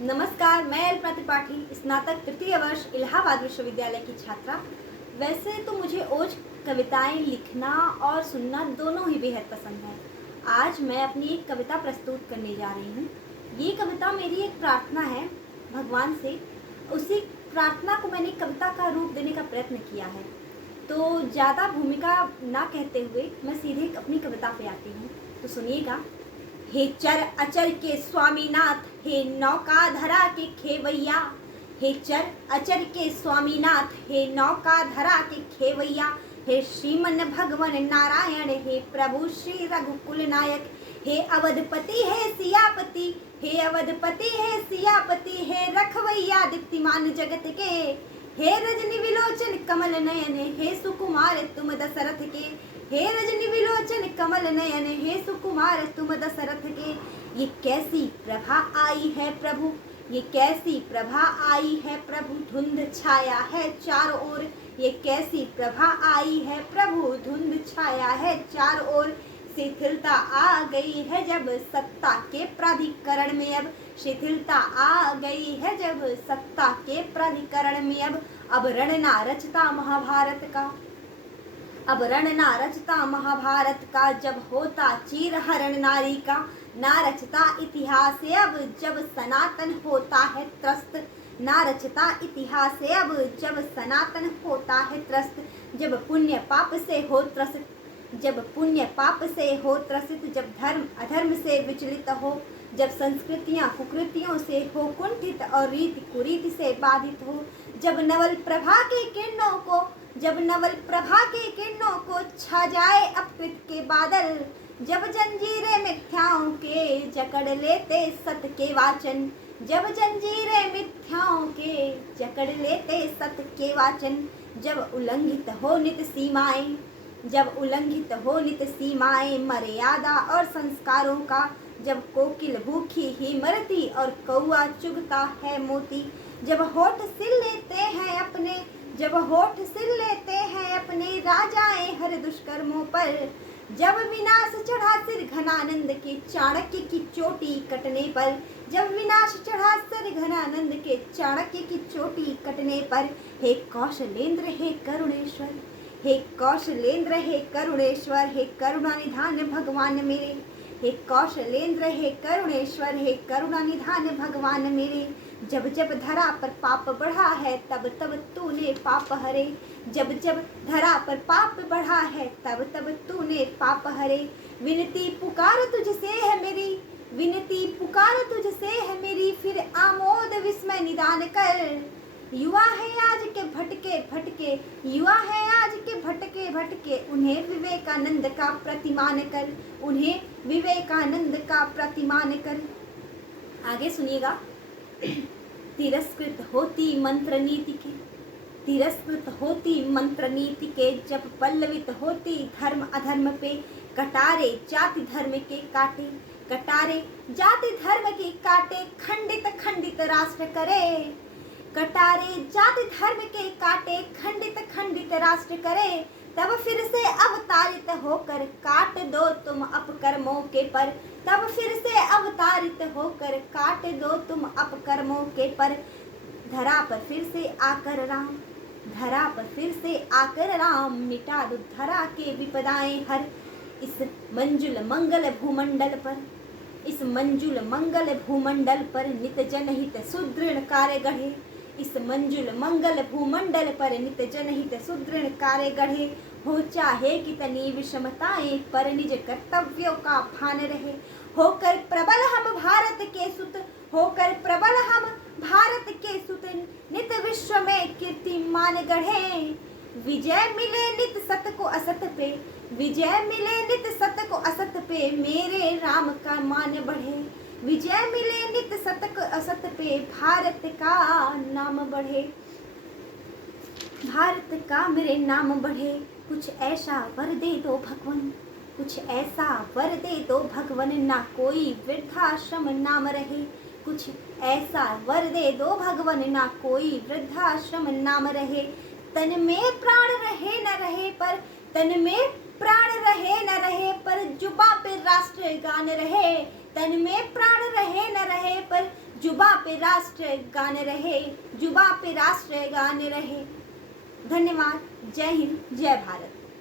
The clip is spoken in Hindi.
नमस्कार, मैं अल्पना त्रिपाठी, स्नातक तृतीय वर्ष इलाहाबाद विश्वविद्यालय की छात्रा। वैसे तो मुझे ओज कविताएं लिखना और सुनना दोनों ही बेहद पसंद है। आज मैं अपनी एक कविता प्रस्तुत करने जा रही हूँ। ये कविता मेरी एक प्रार्थना है भगवान से। उसी प्रार्थना को मैंने कविता का रूप देने का प्रयत्न किया है। तो ज़्यादा भूमिका ना कहते हुए मैं सीधे अपनी कविता पे आती हूँ, तो सुनिएगा। हे चर अचर के स्वामीनाथ, हे नौका धरा के खेवैया। हे चर अचर के स्वामीनाथ, हे नौका धरा के खेवैया। हे श्रीमन भगवन नारायण, हे प्रभु श्री रघुकुल नायक। हे अवधपति हे सियापति, हे अवधपति हे सियापति। हे रखवैया दीप्तिमान जगत के, हे रजनी विलोचन कमल नयन। हे सुकुमार तुम दशरथ के, हे रजनी विलोचन कमल नयन। हे सुकुमार तुम दशरथ के। ये कैसी प्रभा आई है प्रभु, ये कैसी प्रभा आई है प्रभु। धुंध छाया है चारों ओर, ये कैसी प्रभा आई है प्रभु। धुंध छाया है चारों ओर। शिथिलता आ गई है जब सत्ता के प्राधिकरण में। अब शिथिलता आ गई है जब सत्ता के प्राधिकरण में। अब रण ना रचता महाभारत का, अब रण ना रचता महाभारत का। जब होता चीर हरण नारी का, ना रचता इतिहास अब जब सनातन होता है त्रस्त। ना रचता इतिहास अब जब सनातन होता है त्रस्त। जब पुण्य पाप से हो त्रस्त, जब पुण्य पाप से हो त्रसित। जब धर्म अधर्म से विचलित हो, जब संस्कृतियाँ कुकृतियों से हो कुंठित और रीति कुरीति से बाधित हो। जब नवल प्रभा के किरणों को, जब नवल प्रभा के किरणों को छा जाए अपकृत के बादल। जब जंजीरें मिथ्याओं के जकड़ लेते सत्य के वाचन। जब जंजीरें मिथ्याओं के जकड़ लेते सत्य के वाचन। जब उल्लंघित हो नित सीमाएं, जब उल्लंघित हो नित सीमाएं मर्यादा और संस्कारों का। जब कोकिल भूखी ही मरती और कौआ चुगता है मोती। जब होठ सिल लेते हैं अपने, जब होठ सिल लेते हैं अपने राजाएं हर दुष्कर्मों पर। जब विनाश चढ़ा सिर घनानंद के चाणक्य की चोटी कटने पर। जब विनाश चढ़ा सिर घनानंद के चाणक्य की चोटी कटने पर। हे कौशलेंद्र हे करुणेश्वर, हे कौशलेंद्र हे करुणेश्वर। हे करुणा निधान भगवान मेरे, हे कौशलेंद्र हे करुणेश्वर। हे करुणा निधान भगवान मेरे। जब जब धरा पर पाप बढ़ा है तब तब तूने पाप हरे। जब जब धरा पर पाप बढ़ा है तब तब तूने पाप हरे। विनती पुकार तुझसे है मेरी, विनती पुकार तुझसे है मेरी। फिर आमोद विस्मय निदान कर। युवा है आज के भटके भटके, युवा है आज के भटके भटके। उन्हें विवेकानंद का प्रतिमान कर, उन्हें विवेकानंद का प्रतिमान कर। आगे सुनिएगा। तिरस्कृत होती मंत्र नीति के, तिरस्कृत होती मंत्र नीति के। जब पल्लवित होती धर्म अधर्म पे। कटारे जाति धर्म के काटे, कटारे जाति धर्म के काटे। खंडित खंडित राष्ट्र करे, कटारे जाति धर्म के काटे। खंडित खंडित राष्ट्र करे। तब फिर से अवतारित होकर काट दो तुम अपकर्मों के पर। तब फिर से अवतारित होकर काट दो तुम अपकर्मों के पर। धरा पर फिर से आकर राम, धरा पर फिर से आकर राम। मिटा दो धरा के विपदाएं हर। इस मंजुल मंगल भूमंडल पर, इस मंजुल मंगल भूमंडल पर। नित जनहित सुदृढ़ कार्य गढ़े, इस मंजुल मंगल भूमंडल पर। नित जनहित सुदृढ़ कार्य गढ़े। हो चाहे कितनी विषमताएं पर निज कर्तव्यों का भान रहे। होकर प्रबल हम भारत के सुत, होकर प्रबल हम भारत के सुत। नित विश्व में कीर्तिमान गढ़े। विजय मिले नित सत को असत पे, विजय मिले नित सत को असत पे। मेरे राम का मान बढ़े, विजय मिले नित सत को असत पे। भारत का नाम बढ़े, भारत का मेरे नाम बढ़े। कुछ ऐसा वर दे दो भगवन, कुछ ऐसा वर दे दो भगवन। ना कोई वृद्धाश्रम नाम रहे। कुछ ऐसा वर दे दो भगवन, ना कोई वृद्धाश्रम नाम रहे। तन में प्राण रहे न रहे पर, तन में प्राण रहे न रहे पर। जुबा पे राष्ट्र गान रहे, तन में प्राण रहे न रहे पर। जुबा पे राष्ट्र गाने रहे, जुबा पे राष्ट्र गाने रहे। धन्यवाद। जय हिंद, जय भारत।